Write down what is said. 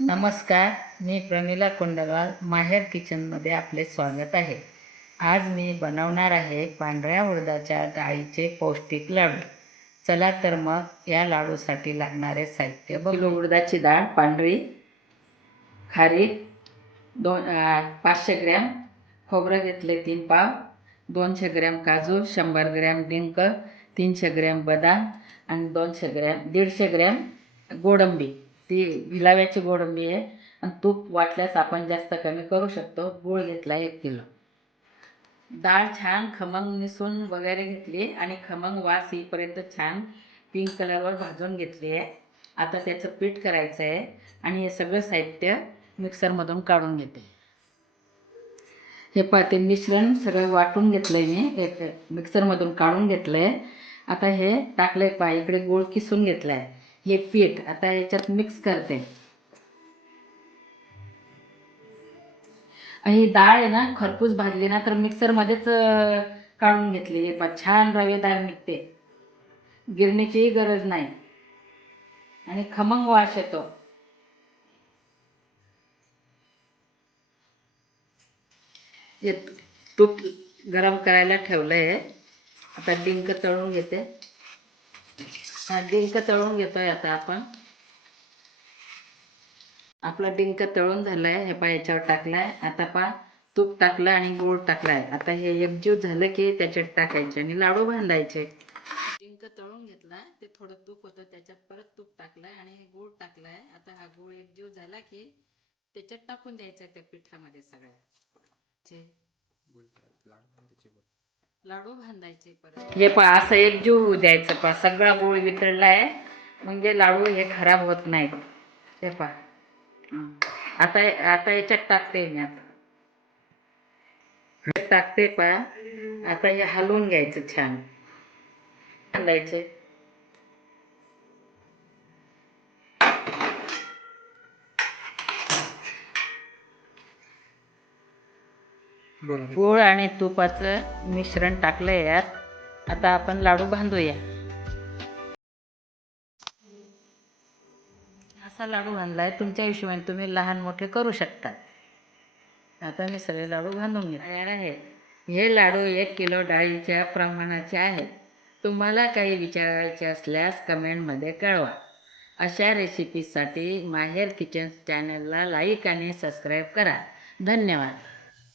नमस्कार मी प्रमिला कोंडगाल माहेर किचनमध्ये आपले स्वागत आहे. आज मी बनवणार आहे पांढऱ्या उडदाच्या डाळीचे पौष्टिक लाडू. चला तर मग या लाडूसाठी लागणारे साहित्य बघू. उडदाची डाळ पांढरी खारी दोन पाचशे ग्रॅम खोबरं घेतले तीन पाव दोनशे ग्रॅम काजू शंभर ग्रॅम डिंक तीनशे ग्रॅम बदाम आणि दोनशे ग्रॅम दीडशे ग्रॅम गोडंबी. ती विलाव्याची गोडंबी आहे आणि तूप वाटल्यास आपण जास्त कमी करू शकतो. गूळ घेतला एक किलो. डाळ छान खमंग निसून वगैरे घेतली आणि खमंग वास येईपर्यंत छान पिंक कलरवर भाजून घेतली आहे. आता त्याचं पीठ करायचं आहे आणि हे सगळं साहित्य मिक्सरमधून काढून घेते. हे पा ते मिश्रण सगळं वाटून घेतलं आहे मी एक मिक्सरमधून काढून घेतलं आहे आता हे टाकलं आहे पा इकडे गोळ किसून घेतलं आहे हे पीठ आता याच्यात मिक्स करते. आणि ही डाळ आहे ना खरपूस भाजली ना तर मिक्सरमध्येच काढून घेतली. हे पण छान रवेदार निघते. गिरणीचीही गरज नाही. आणि खमंग वास येतो. हे तूप गरम करायला ठेवलं आहे आता डिंक तळून घेते. हा डिंक तळून घेतोय आता आपण. आपला डिंक तळून झालाय हे पा याच्यावर टाकलाय. आता पा तूप टाकलं आणि गूळ टाकलाय. आता हे एकजीव झालं की त्याच्यात टाकायचे आणि लाडू बांधायचे. डिंक तळून घेतला ते थोडं तूप होतं त्याच्यात परत तूप टाकलाय आणि हे गूळ टाकलाय. आता हा गूळ एकजीव झाला की त्याच्यात टाकून द्यायचा त्या पिठामध्ये सगळ्या. लाडू बांधायचे परत. हे पण असं एकजीव होऊ द्यायचं पा सगळा गोळ वितळलाय म्हणजे लाडू हे खराब होत नाहीत. हे पा आता आता याच्यात टाकते मी आता. हे टाकते पा आता हे हलवून घ्यायचं छान. बांधायचे गूळ आणि तुपाचं मिश्रण टाकलंय यात. आता आपण लाडू बांधूया. असा लाडू बांधलाय तुमच्या हिशोबाने तुम्ही लहान मोठे करू शकता. आता मी सगळे लाडू बांधून घेतो. तयार आहे. हे लाडू एक किलो डाळीच्या प्रमाणाचे आहेत. तुम्हाला काही विचारायचे असल्यास कमेंटमध्ये कळवा. अशा रेसिपीसाठी माहेर किचन चॅनलला लाईक आणि सबस्क्राईब करा. धन्यवाद.